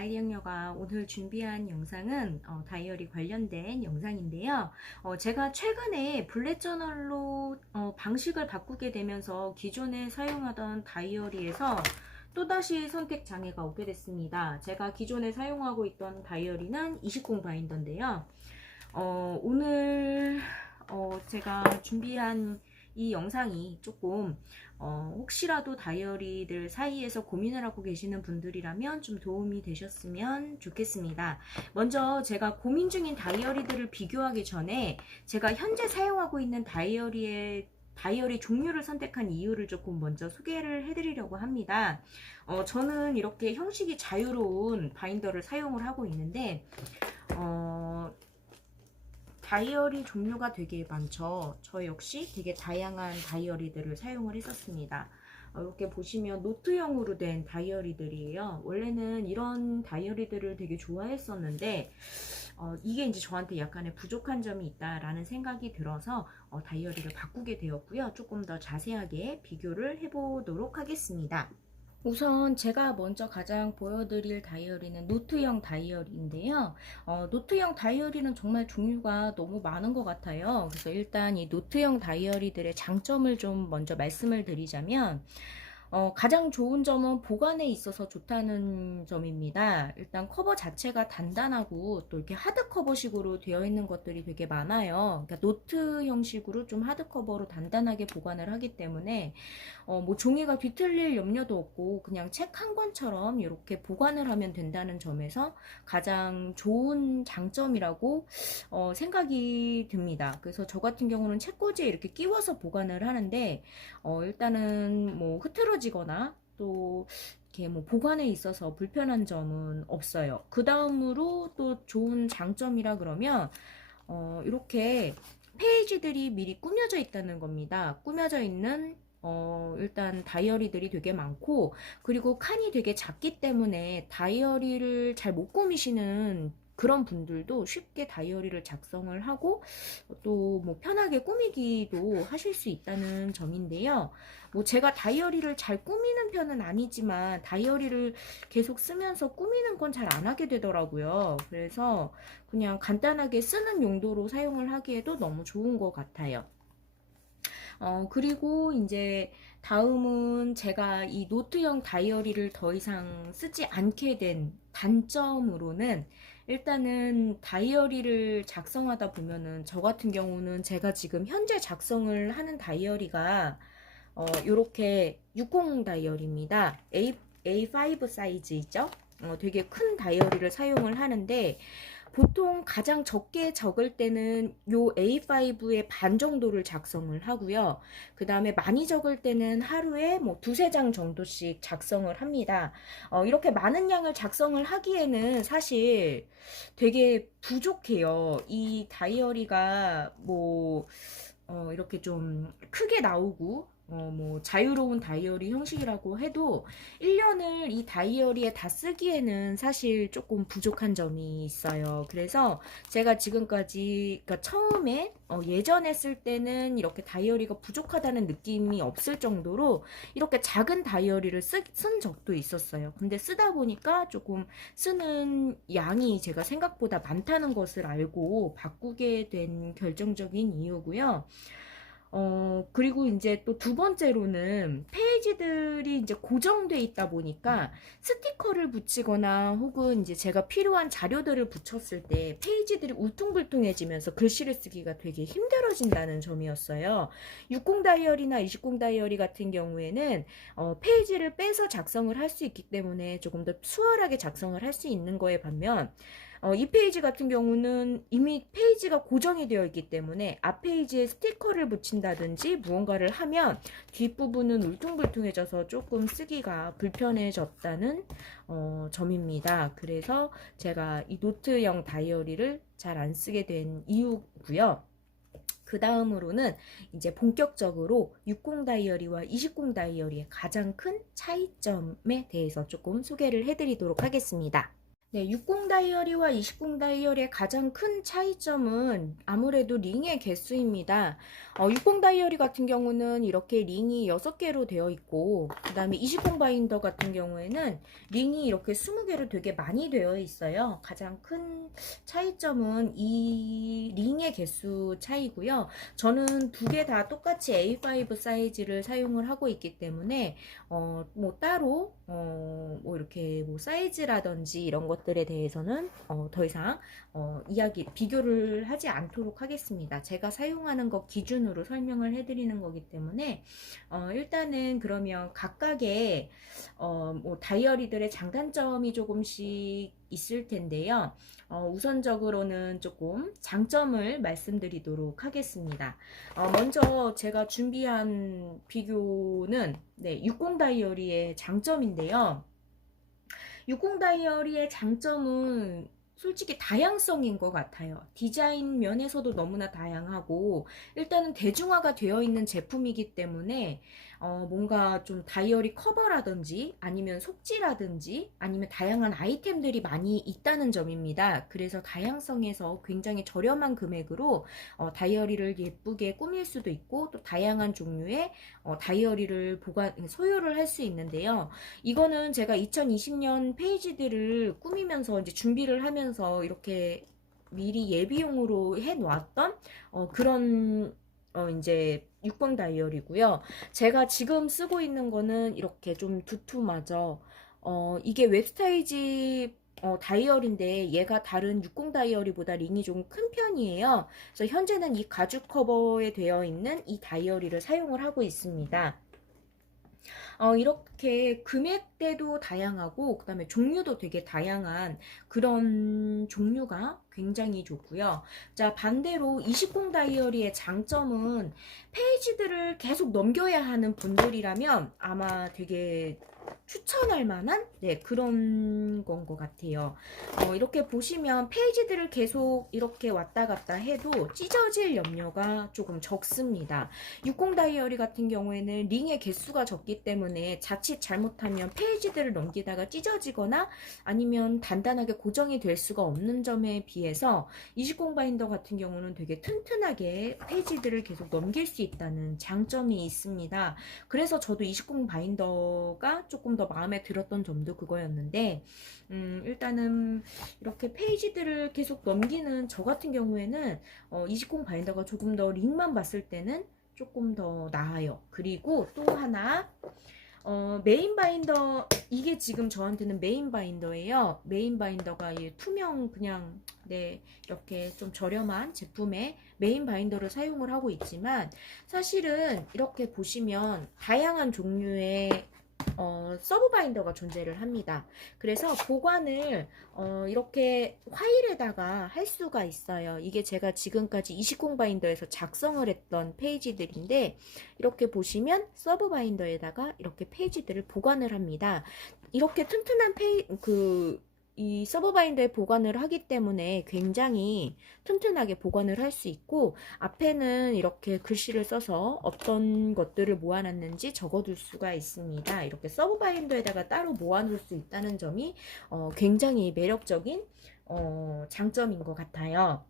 아이디어녀가 오늘 준비한 영상은 다이어리 관련된 영상인데요. 제가 최근에 블랙저널로 방식을 바꾸게 되면서 기존에 사용하던 다이어리에서 또다시 선택 장애가 오게 됐습니다. 제가 기존에 사용하고 있던 다이어리는 20공 바인더인데요. 오늘 제가 준비한 이 영상이 조금 혹시라도 다이어리들 사이에서 고민을 하고 계시는 분들이라면 좀 도움이 되셨으면 좋겠습니다. 먼저 제가 고민 중인 다이어리들을 비교하기 전에 제가 현재 사용하고 있는 다이어리 종류를 선택한 이유를 조금 먼저 소개를 해드리려고 합니다. 저는 이렇게 형식이 자유로운 바인더를 사용을 하고 있는데 다이어리 종류가 되게 많죠. 저 역시 되게 다양한 다이어리들을 사용을 했었습니다. 이렇게 보시면 노트형으로 된 다이어리들이에요. 원래는 이런 다이어리들을 되게 좋아했었는데 이게 이제 저한테 약간의 부족한 점이 있다라는 생각이 들어서 다이어리를 바꾸게 되었고요. 조금 더 자세하게 비교를 해보도록 하겠습니다. 우선 제가 먼저 가장 보여드릴 다이어리는 노트형 다이어리인데요. 노트형 다이어리는 정말 종류가 너무 많은 것 같아요. 그래서 일단 이 노트형 다이어리들의 장점을 좀 먼저 말씀을 드리자면 가장 좋은 점은 보관에 있어서 좋다는 점입니다. 일단 커버 자체가 단단하고 또 이렇게 하드 커버식으로 되어 있는 것들이 되게 많아요. 그러니까 노트 형식으로 좀 하드 커버로 단단하게 보관을 하기 때문에 뭐 종이가 뒤틀릴 염려도 없고 그냥 책 한 권처럼 이렇게 보관을 하면 된다는 점에서 가장 좋은 장점이라고 생각이 듭니다. 그래서 저 같은 경우는 책꽂이에 이렇게 끼워서 보관을 하는데 일단은 뭐 흐트러지거나 또 이렇게 뭐 보관에 있어서 불편한 점은 없어요. 그 다음으로 또 좋은 장점이라 그러면 이렇게 페이지들이 미리 꾸며져 있다는 겁니다. 꾸며져 있는 일단 다이어리들이 되게 많고, 그리고 칸이 되게 작기 때문에 다이어리를 잘 못 꾸미시는 그런 분들도 쉽게 다이어리를 작성을 하고 또 뭐 편하게 꾸미기도 하실 수 있다는 점인데요. 뭐 제가 다이어리를 잘 꾸미는 편은 아니지만 다이어리를 계속 쓰면서 꾸미는 건 잘 안 하게 되더라고요. 그래서 그냥 간단하게 쓰는 용도로 사용을 하기에도 너무 좋은 것 같아요. 그리고 이제 다음은 제가 이 노트형 다이어리를 더 이상 쓰지 않게 된 단점으로는 일단은 다이어리를 작성하다 보면은 저 같은 경우는 제가 지금 현재 작성을 하는 다이어리가 요렇게 60 다이어리입니다. A5 사이즈죠. 되게 큰 다이어리를 사용을 하는데 보통 가장 적게 적을 때는 요 A5의 반 정도를 작성을 하고요. 그 다음에 많이 적을 때는 하루에 뭐 두세 장 정도씩 작성을 합니다. 이렇게 많은 양을 작성을 하기에는 사실 되게 부족해요. 이 다이어리가 뭐 이렇게 좀 크게 나오고 뭐 자유로운 다이어리 형식이라고 해도 1년을 이 다이어리에 다 쓰기에는 사실 조금 부족한 점이 있어요. 그래서 제가 지금까지 그러니까 처음에 예전에 쓸 때는 이렇게 다이어리가 부족하다는 느낌이 없을 정도로 이렇게 작은 다이어리를 쓴 적도 있었어요. 근데 쓰다 보니까 조금 쓰는 양이 제가 생각보다 많다는 것을 알고 바꾸게 된 결정적인 이유고요. 그리고 이제 또 두 번째로는 페이지들이 이제 고정돼 있다 보니까 스티커를 붙이거나 혹은 이제 제가 필요한 자료들을 붙였을 때 페이지들이 울퉁불퉁해지면서 글씨를 쓰기가 되게 힘들어진다는 점이었어요. 60 다이어리나 20 다이어리 같은 경우에는 페이지를 빼서 작성을 할 수 있기 때문에 조금 더 수월하게 작성을 할 수 있는 거에 반면 이 페이지 같은 경우는 이미 페이지가 고정이 되어 있기 때문에 앞 페이지에 스티커를 붙인다든지 무언가를 하면 뒷부분은 울퉁불퉁해져서 조금 쓰기가 불편해졌다는 점입니다. 그래서 제가 이 노트형 다이어리를 잘 안 쓰게 된 이유고요. 그 다음으로는 이제 본격적으로 60 다이어리와 20 다이어리의 가장 큰 차이점에 대해서 조금 소개를 해드리도록 하겠습니다. 네, 60 다이어리와 20 다이어리의 가장 큰 차이점은 아무래도 링의 개수입니다. 60 다이어리 같은 경우는 이렇게 링이 6개로 되어 있고, 그 다음에 20 바인더 같은 경우에는 링이 이렇게 20개로 되게 많이 되어 있어요. 가장 큰 차이점은 이 링의 개수 차이고요. 저는 두 개 다 똑같이 A5 사이즈를 사용을 하고 있기 때문에 뭐 따로 뭐 이렇게 뭐 사이즈라든지 이런 것들에 대해서는 더 이상 비교를 하지 않도록 하겠습니다. 제가 사용하는 것 기준으로 설명을 해드리는 거기 때문에 일단은 그러면 각각의 뭐 다이어리들의 장단점이 조금씩 있을 텐데요. 우선적으로는 조금 장점을 말씀드리도록 하겠습니다. 먼저 제가 준비한 비교는 네, 60 다이어리의 장점인데요. 60 다이어리의 장점은 솔직히 다양성인 것 같아요. 디자인 면에서도 너무나 다양하고 일단은 대중화가 되어 있는 제품이기 때문에 뭔가 좀 다이어리 커버라든지 아니면 속지라든지 아니면 다양한 아이템들이 많이 있다는 점입니다. 그래서 다양성에서 굉장히 저렴한 금액으로 다이어리를 예쁘게 꾸밀 수도 있고 또 다양한 종류의 다이어리를 소유를 할 수 있는데요. 이거는 제가 2020년 페이지들을 꾸미면서 이제 준비를 하면서 이렇게 미리 예비용으로 해 놓았던 그런 이제 60 다이어리고요. 제가 지금 쓰고 있는 거는 이렇게 좀 두툼하죠. 이게 웹스타이지 다이어리인데 얘가 다른 60 다이어리보다 링이 좀 큰 편이에요. 그래서 현재는 이 가죽 커버에 되어 있는 이 다이어리를 사용을 하고 있습니다. 이렇게 금액대도 다양하고 그 다음에 종류도 되게 다양한 그런 종류가 굉장히 좋고요. 자, 반대로 20 다이어리의 장점은 페이지들을 계속 넘겨야 하는 분들이라면 아마 되게 추천할 만한 그런 건 것 같아요. 이렇게 보시면 페이지들을 계속 이렇게 왔다 갔다 해도 찢어질 염려가 조금 적습니다. 60 다이어리 같은 경우에는 링의 개수가 적기 때문에 자칫 잘못하면 페이지들을 넘기다가 찢어지거나 아니면 단단하게 고정이 될 수가 없는 점에 비해서 20 바인더 같은 경우는 되게 튼튼하게 페이지들을 계속 넘길 수 있다는 장점이 있습니다. 그래서 저도 20 바인더가 조금 더 마음에 들었던 점도 그거였는데 일단은 이렇게 페이지들을 계속 넘기는 저 같은 경우에는 20 바인더가 조금 더 링만 봤을 때는 조금 더 나아요. 그리고 또 하나 메인 바인더, 이게 지금 저한테는 메인 바인더예요. 메인 바인더가 이 투명 그냥 이렇게 좀 저렴한 제품의 메인 바인더를 사용을 하고 있지만 사실은 이렇게 보시면 다양한 종류의 서브 바인더가 존재를 합니다. 그래서 보관을 이렇게 화일에다가 할 수가 있어요. 이게 제가 지금까지 20 바인더에서 작성을 했던 페이지들인데 이렇게 보시면 서브 바인더에다가 이렇게 페이지들을 보관을 합니다. 이렇게 튼튼한 이 서버 바인더에 보관을 하기 때문에 굉장히 튼튼하게 보관을 할 수 있고 앞에는 이렇게 글씨를 써서 어떤 것들을 모아놨는지 적어둘 수가 있습니다. 이렇게 서버 바인더에다가 따로 모아놓을 수 있다는 점이 굉장히 매력적인 장점인 것 같아요.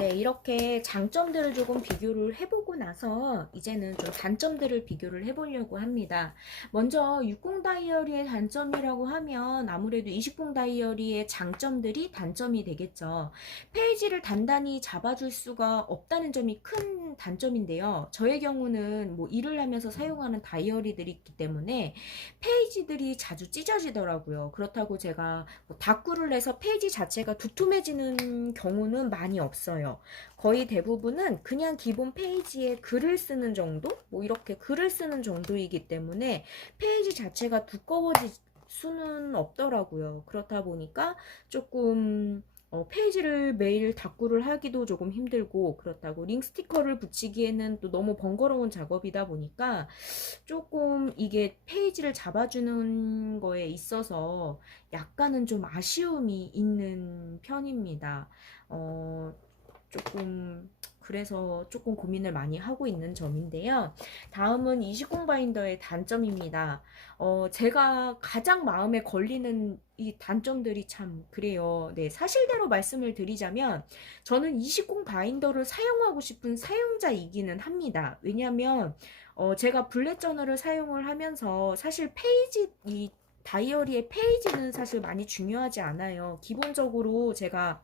네, 이렇게 장점들을 조금 비교를 해보고 나서 이제는 좀 단점들을 비교를 해보려고 합니다. 먼저 60 다이어리의 단점이라고 하면 아무래도 20 다이어리의 장점들이 단점이 되겠죠. 페이지를 단단히 잡아줄 수가 없다는 점이 큰 단점인데요. 저의 경우는 뭐 일을 하면서 사용하는 다이어리들이 있기 때문에 페이지들이 자주 찢어지더라고요. 그렇다고 제가 뭐 다꾸를 내서 페이지 자체가 두툼해지는 경우는 많이 없어요. 거의 대부분은 그냥 기본 페이지에 글을 쓰는 정도? 뭐 이렇게 글을 쓰는 정도이기 때문에 페이지 자체가 두꺼워질 수는 없더라고요. 그렇다 보니까 조금 페이지를 매일 다꾸를 하기도 조금 힘들고 그렇다고 링 스티커를 붙이기에는 또 너무 번거로운 작업이다 보니까 조금 이게 페이지를 잡아주는 거에 있어서 약간은 좀 아쉬움이 있는 편입니다. 조금 그래서 조금 고민을 많이 하고 있는 점인데요. 다음은 20 바인더의 단점입니다. 제가 가장 마음에 걸리는 이 단점들이 참 그래요. 네, 사실대로 말씀을 드리자면 저는 20 바인더를 사용하고 싶은 사용자이기는 합니다. 왜냐하면 제가 블랙 저널을 사용을 하면서 사실 페이지 이 다이어리의 페이지는 사실 많이 중요하지 않아요. 기본적으로 제가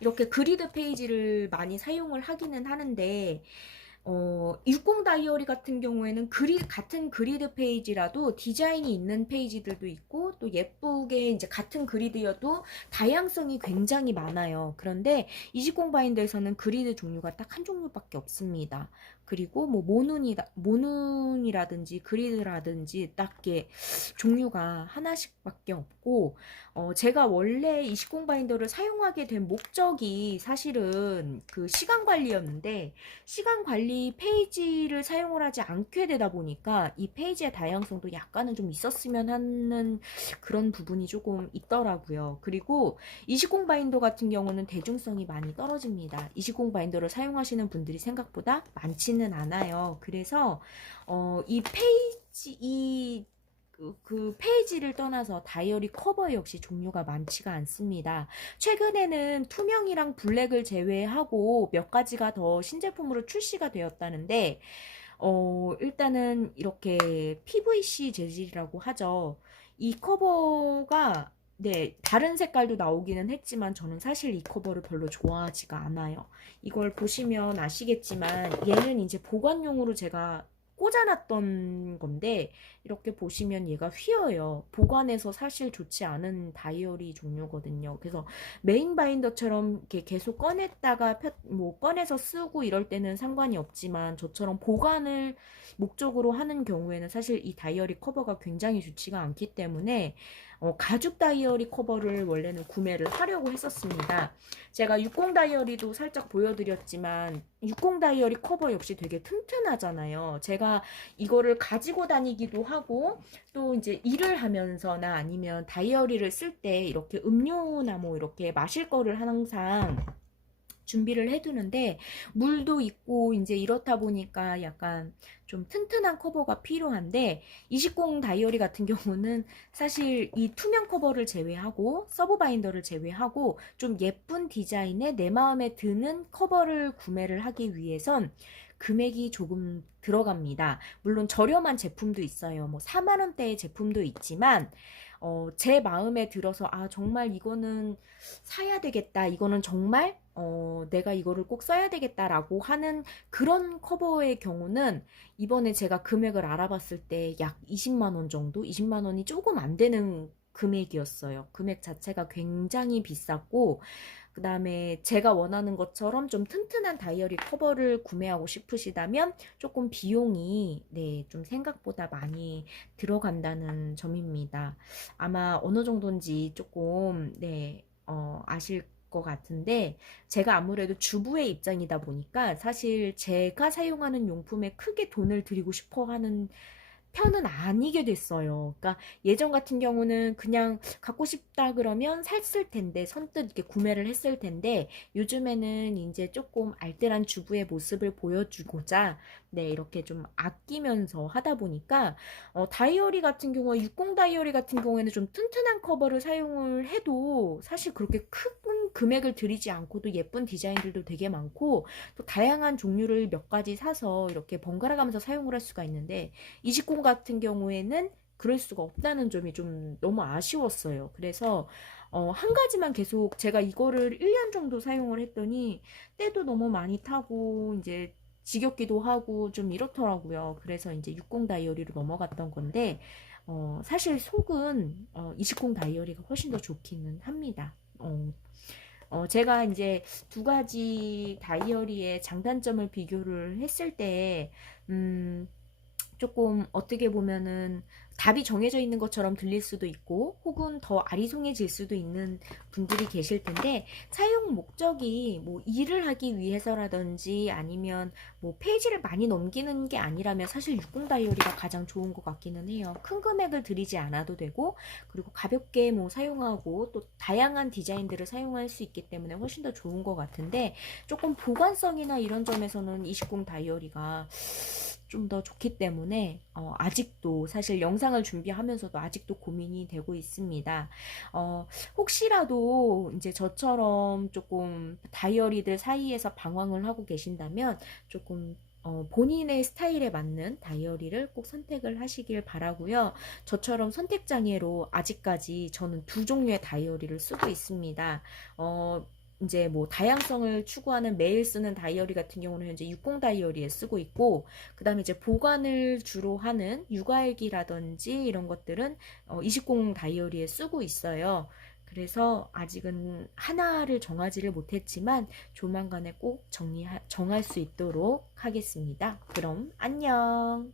이렇게 그리드 페이지를 많이 사용을 하기는 하는데 60 다이어리 같은 경우에는 같은 그리드 페이지라도 디자인이 있는 페이지들도 있고 또 예쁘게 이제 같은 그리드여도 다양성이 굉장히 많아요. 그런데 20 바인더에서는 그리드 종류가 딱 한 종류밖에 없습니다. 그리고 뭐 모눈이라든지 그리드라든지 딱게 종류가 하나씩밖에 없고 제가 원래 20 바인더를 사용하게 된 목적이 사실은 그 시간 관리였는데 시간 관리 페이지를 사용을 하지 않게 되다 보니까 이 페이지의 다양성도 약간은 좀 있었으면 하는 그런 부분이 조금 있더라고요. 그리고 20 바인더 같은 경우는 대중성이 많이 떨어집니다. 20 바인더를 사용하시는 분들이 생각보다 많지는 않아요. 그래서 이 페이지 그 페이지를 떠나서 다이어리 커버 역시 종류가 많지가 않습니다. 최근에는 투명이랑 블랙을 제외하고 몇 가지가 더 신제품으로 출시가 되었다는데 일단은 이렇게 PVC 재질이라고 하죠. 이 커버가 네, 다른 색깔도 나오기는 했지만 저는 사실 이 커버를 별로 좋아하지가 않아요. 이걸 보시면 아시겠지만 얘는 이제 보관용으로 제가 꽂아놨던 건데 이렇게 보시면 얘가 휘어요. 보관해서 사실 좋지 않은 다이어리 종류거든요. 그래서 메인 바인더처럼 이렇게 계속 꺼냈다가 뭐 꺼내서 쓰고 이럴 때는 상관이 없지만 저처럼 보관을 목적으로 하는 경우에는 사실 이 다이어리 커버가 굉장히 좋지가 않기 때문에 가죽 다이어리 커버를 원래는 구매를 하려고 했었습니다. 제가 60 다이어리도 살짝 보여드렸지만 60 다이어리 커버 역시 되게 튼튼하잖아요. 제가 이거를 가지고 다니기도 하고 또 이제 일을 하면서나 아니면 다이어리를 쓸 때 이렇게 음료나 뭐 이렇게 마실 거를 항상 준비를 해두는데 물도 있고 이제 이렇다 보니까 약간 좀 튼튼한 커버가 필요한데 20 다이어리 같은 경우는 사실 이 투명 커버를 제외하고 서브 바인더를 제외하고 좀 예쁜 디자인의 내 마음에 드는 커버를 구매를 하기 위해선 금액이 조금 들어갑니다. 물론 저렴한 제품도 있어요. 뭐 4만 원대의 제품도 있지만 제 마음에 들어서 아 정말 이거는 사야 되겠다. 이거는 정말 내가 이거를 꼭 써야 되겠다라고 하는 그런 커버의 경우는 이번에 제가 금액을 알아봤을 때 약 20만 원 정도, 20만 원이 조금 안 되는 금액이었어요. 금액 자체가 굉장히 비쌌고 그 다음에 제가 원하는 것처럼 좀 튼튼한 다이어리 커버를 구매하고 싶으시다면 조금 비용이 네, 좀 생각보다 많이 들어간다는 점입니다. 아마 어느 정도인지 조금 네, 아실 것 같은데 제가 아무래도 주부의 입장이다 보니까 사실 제가 사용하는 용품에 크게 돈을 들이고 싶어 하는 편은 아니게 됐어요. 그러니까 예전 같은 경우는 그냥 갖고 싶다 그러면 샀을 텐데 선뜻 이렇게 구매를 했을 텐데 요즘에는 이제 조금 알뜰한 주부의 모습을 보여주고자 네 이렇게 좀 아끼면서 하다 보니까 다이어리 같은 경우 60 다이어리 같은 경우에는 좀 튼튼한 커버를 사용을 해도 사실 그렇게 큰 금액을 들이지 않고도 예쁜 디자인들도 되게 많고 또 다양한 종류를 몇 가지 사서 이렇게 번갈아 가면서 사용을 할 수가 있는데 20 같은 경우에는 그럴 수가 없다는 점이 좀 너무 아쉬웠어요. 그래서 한 가지만 계속 제가 이거를 1년 정도 사용을 했더니 때도 너무 많이 타고 이제 지겹기도 하고 좀 이렇더라고요. 그래서 이제 60 다이어리로 넘어갔던 건데 사실 속은 20 다이어리가 훨씬 더 좋기는 합니다. 제가 이제 두 가지 다이어리의 장단점을 비교를 했을 때, 조금 어떻게 보면은 답이 정해져 있는 것처럼 들릴 수도 있고 혹은 더 아리송해질 수도 있는 분들이 계실 텐데, 사용 목적이 뭐 일을 하기 위해서라든지 아니면 뭐 페이지를 많이 넘기는 게 아니라면 사실 60 다이어리가 가장 좋은 것 같기는 해요. 큰 금액을 들이지 않아도 되고, 그리고 가볍게 뭐 사용하고 또 다양한 디자인들을 사용할 수 있기 때문에 훨씬 더 좋은 것 같은데, 조금 보관성이나 이런 점에서는 20 다이어리가 좀 더 좋기 때문에 아직도 사실 영상을 준비하면서도 아직도 고민이 되고 있습니다. 혹시라도 이제 저처럼 조금 다이어리들 사이에서 방황을 하고 계신다면 조금 본인의 스타일에 맞는 다이어리를 꼭 선택을 하시길 바라고요. 저처럼 선택장애로 아직까지 저는 두 종류의 다이어리를 쓰고 있습니다. 이제 뭐 다양성을 추구하는 매일 쓰는 다이어리 같은 경우는 현재 60 다이어리에 쓰고 있고, 그 다음에 이제 보관을 주로 하는 육아일기라든지 이런 것들은 20 다이어리에 쓰고 있어요. 그래서 아직은 하나를 정하지를 못했지만 조만간에 꼭 정할 수 있도록 하겠습니다. 그럼 안녕.